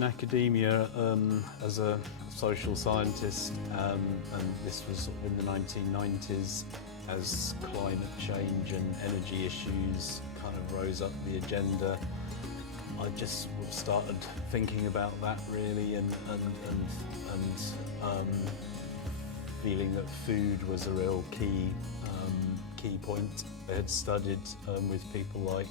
in academia as a social scientist, and this was sort of in the 1990s as climate change and energy issues kind of rose up the agenda. I just started thinking about that really, and feeling that food was a real key point. I had studied with people like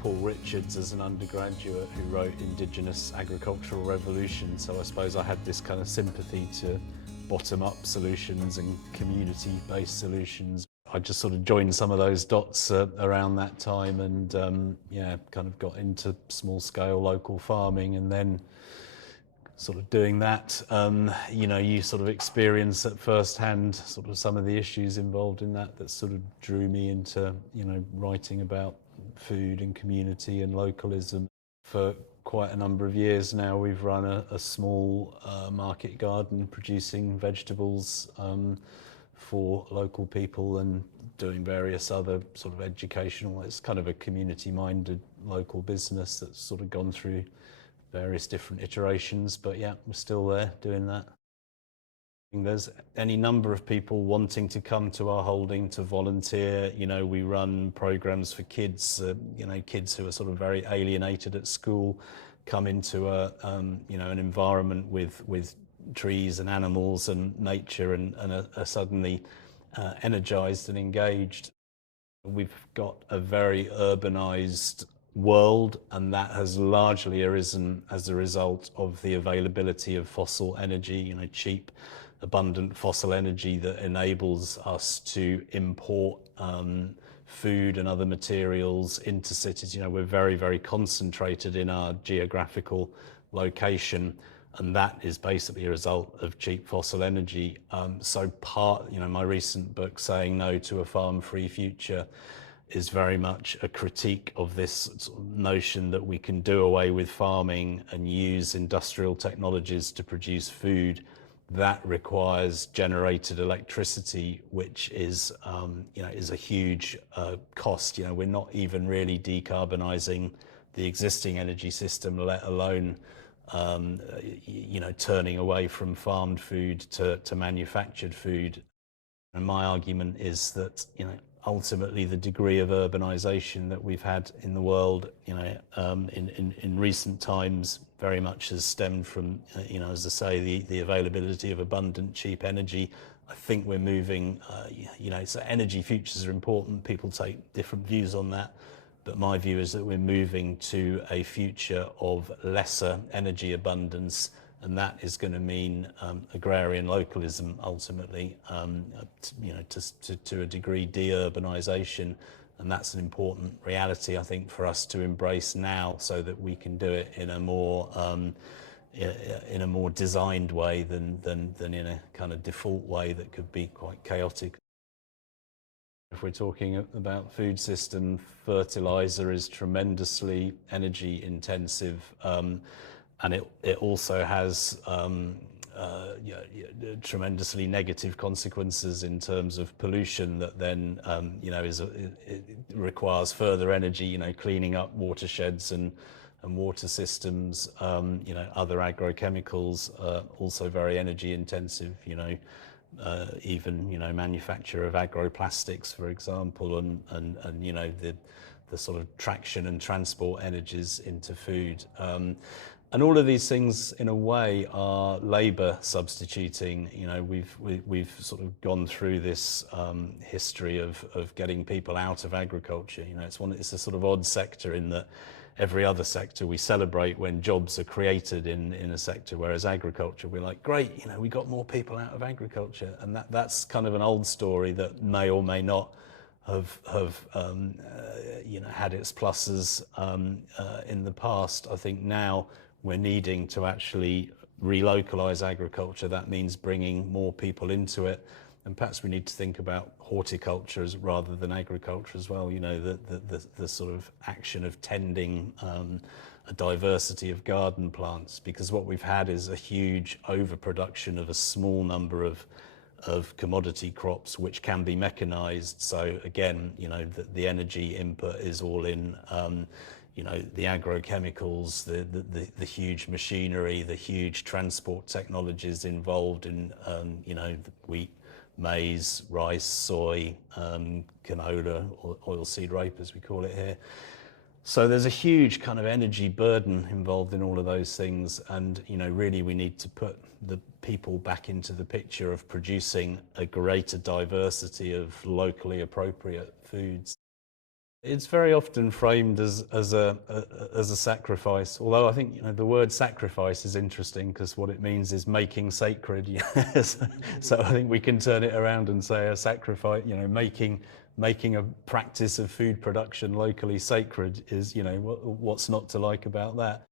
Paul Richards as an undergraduate who wrote Indigenous Agricultural Revolution, so I suppose I had this kind of sympathy to bottom-up solutions and community-based solutions. I just sort of joined some of those dots around that time, and yeah, kind of got into small-scale local farming, and then sort of doing that, you know, you sort of experience at first hand sort of some of the issues involved in that sort of drew me into, you know, writing about food and community and localism. For quite a number of years now, we've run a small market garden producing vegetables for local people and doing various other sort of educational, it's kind of a community-minded local business that's sort of gone through various different iterations, but yeah, we're still there doing that. There's any number of people wanting to come to our holding to volunteer. You know, we run programs for kids, you know, kids who are sort of very alienated at school, come into a, you know, an environment with trees and animals and nature, and are suddenly energized and engaged. We've got a very urbanized world, and that has largely arisen as a result of the availability of fossil energy, you know, cheap, abundant fossil energy that enables us to import food and other materials into cities. You know, we're very, very concentrated in our geographical location, and that is basically a result of cheap fossil energy. So you know, my recent book, Saying No to a Farm-Free Future, is very much a critique of this sort of notion that we can do away with farming and use industrial technologies to produce food. That requires generated electricity, which is, you know, is a huge cost. You know, we're not even really decarbonising the existing energy system, let alone, you know, turning away from farmed food to manufactured food. And my argument is that, you know, ultimately the degree of urbanization that we've had in the world, you know, in recent times very much has stemmed from, you know, as I say, the availability of abundant, cheap energy. I think we're moving, you know, so energy futures are important. People take different views on that. But my view is that we're moving to a future of lesser energy abundance, and that is going to mean agrarian localism ultimately, you know, to a degree de-urbanization, and that's an important reality, I think, for us to embrace now, so that we can do it in a more designed way than in a kind of default way that could be quite chaotic. If we're talking about food system, fertilizer is tremendously energy intensive, and it also has tremendously negative consequences in terms of pollution that then, you know, it requires further energy, you know, cleaning up watersheds and water systems. You know, other agrochemicals are also very energy intensive, you know, even, you know, manufacture of agroplastics, for example, and you know, the sort of traction and transport energies into food. And all of these things, in a way, are labour substituting. You know, we've sort of gone through this history of getting people out of agriculture. You know, it's a sort of odd sector in that every other sector we celebrate when jobs are created in a sector, whereas agriculture, we're like, great, you know, we got more people out of agriculture, and that's kind of an old story that may or may not have you know, had its pluses in the past. I think now we're needing to actually relocalize agriculture. That means bringing more people into it, and perhaps we need to think about horticulture rather than agriculture as well. You know, the sort of action of tending a diversity of garden plants, because what we've had is a huge overproduction of a small number of commodity crops which can be mechanized. So again, you know, the energy input is all in you know, the agrochemicals, the huge machinery, the huge transport technologies involved in, you know, wheat, maize, rice, soy, canola, or oilseed rape as we call it here. So there's a huge kind of energy burden involved in all of those things, and you know, really we need to put the people back into the picture of producing a greater diversity of locally appropriate foods. It's very often framed as a sacrifice, although I think, you know, the word sacrifice is interesting because what it means is making sacred. Yes. So I think we can turn it around and say a sacrifice, you know, making a practice of food production locally sacred is, you know, what's not to like about that?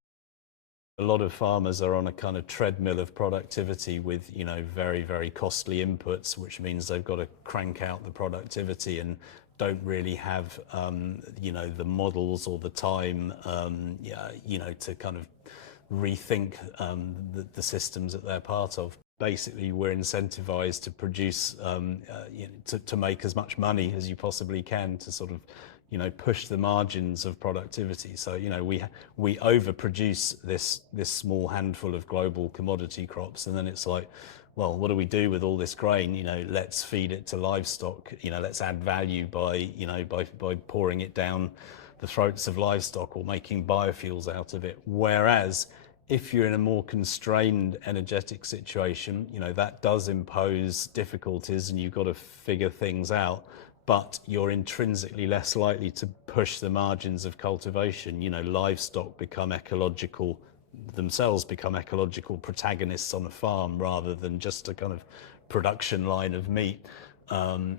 A lot of farmers are on a kind of treadmill of productivity with, you know, very, very costly inputs, which means they've got to crank out the productivity and don't really have, you know, the models or the time, you know, to kind of rethink the systems that they're part of. Basically, we're incentivized to produce, you know, to make as much money as you possibly can to sort of, you know, push the margins of productivity. So, you know, we overproduce this small handful of global commodity crops, and then it's like, well, what do we do with all this grain? You know, let's feed it to livestock. You know, let's add value by, you know, by pouring it down the throats of livestock or making biofuels out of it. Whereas if you're in a more constrained energetic situation, you know, that does impose difficulties and you've got to figure things out, but you're intrinsically less likely to push the margins of cultivation. You know, livestock become ecological, themselves become ecological protagonists on a farm rather than just a kind of production line of meat. And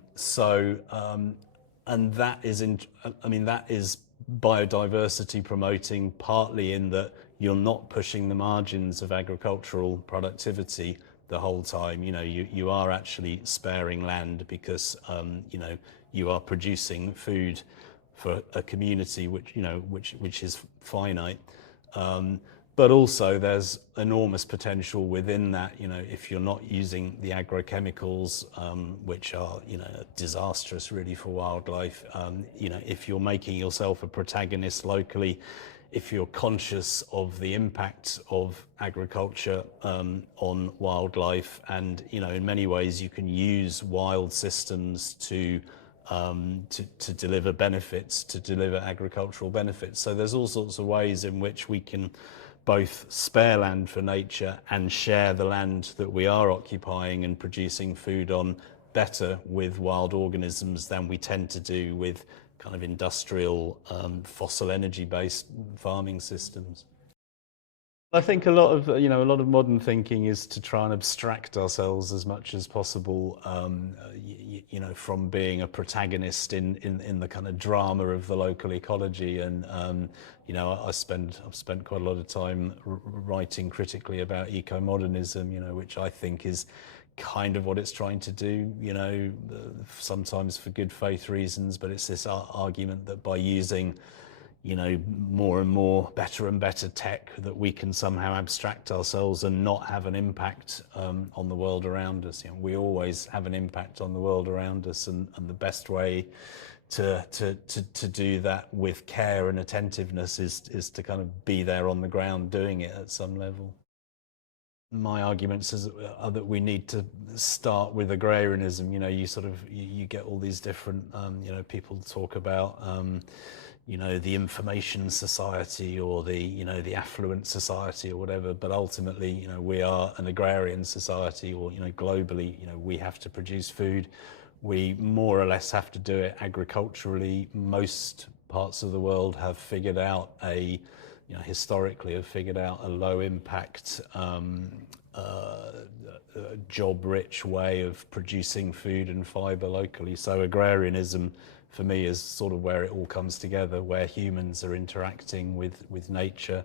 that is, I mean, that is biodiversity promoting, partly in that you're not pushing the margins of agricultural productivity the whole time. You know, you are actually sparing land because, you know, you are producing food for a community which, you know, which is finite. But also there's enormous potential within that, you know, if you're not using the agrochemicals, which are, you know, disastrous really for wildlife, you know, if you're making yourself a protagonist locally, if you're conscious of the impact of agriculture on wildlife, and, you know, in many ways you can use wild systems to deliver benefits, to deliver agricultural benefits. So there's all sorts of ways in which we can both spare land for nature and share the land that we are occupying and producing food on better with wild organisms than we tend to do with kind of industrial fossil energy based farming systems. I think a lot of modern thinking is to try and abstract ourselves as much as possible, you know, from being a protagonist in the kind of drama of the local ecology. And you know, I've spent quite a lot of time writing critically about ecomodernism, you know, which I think is kind of what it's trying to do, you know, sometimes for good faith reasons, but it's this argument that by using, you know, more and more better and better tech, that we can somehow abstract ourselves and not have an impact on the world around us. You know, we always have an impact on the world around us, and the best way to do that with care and attentiveness is to kind of be there on the ground doing it at some level. My arguments are that we need to start with agrarianism. You know, you get all these different, you know, people talk about, you know, the information society or the, you know, the affluent society or whatever, but ultimately, you know, we are an agrarian society, or, you know, globally, you know, we have to produce food. We more or less have to do it agriculturally. Most parts of the world have figured out you know, historically have figured out a low impact, job-rich way of producing food and fibre locally. So agrarianism, for me, is sort of where it all comes together, where humans are interacting with nature.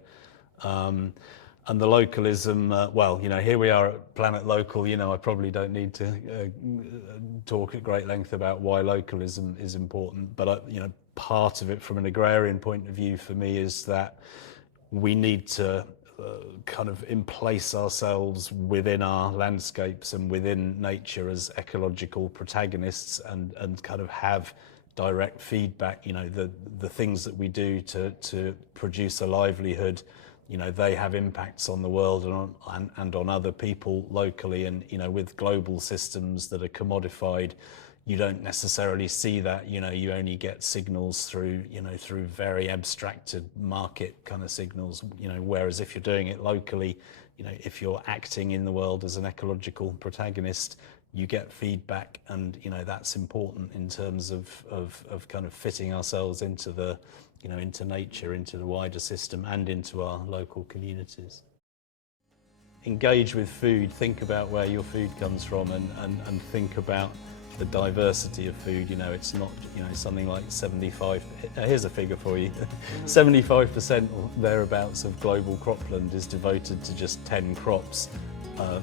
And the localism, well, you know, here we are at Planet Local. You know, I probably don't need to talk at great length about why localism is important, but you know, part of it from an agrarian point of view for me is that we need to kind of emplace ourselves within our landscapes and within nature as ecological protagonists, and kind of have direct feedback. The things that we do to produce a livelihood, they have impacts on the world and on other people locally. And with global systems that are commodified, you don't necessarily see that. You only get signals through very abstracted market kind of signals. Whereas if you're doing it locally, if you're acting in the world as an ecological protagonist, you get feedback, and that's important in terms of kind of fitting ourselves into the into nature, into the wider system, and into our local communities. Engage with food. Think about where your food comes from, and think about the diversity of food. It's not something like 75. Here's a figure for you. 75% or thereabouts of global cropland is devoted to just 10 crops.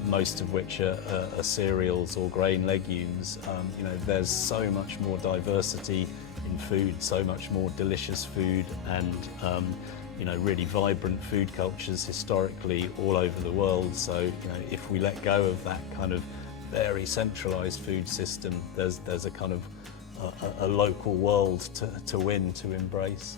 Most of which are cereals or grain legumes. There's so much more diversity in food, so much more delicious food, and really vibrant food cultures historically all over the world. So if we let go of that kind of very centralized food system, there's a kind of a local world to win, to embrace.